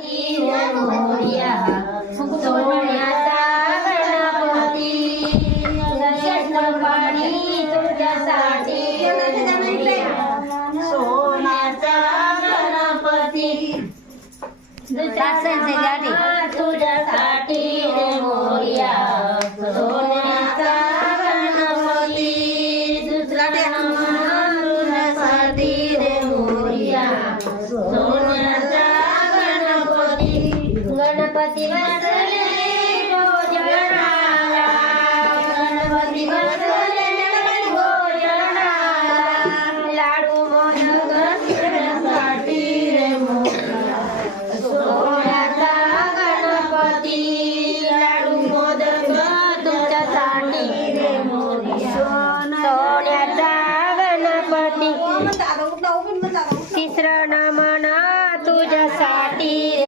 मोरया सोन्याचा गणपती पाणी तुझ्यासाठी सोन्याचा गणपती तुझ्यासाठी मोरया सोन्याचा गणपती तुझ्यासाठी मोरया सोन्याचा गणपती बसला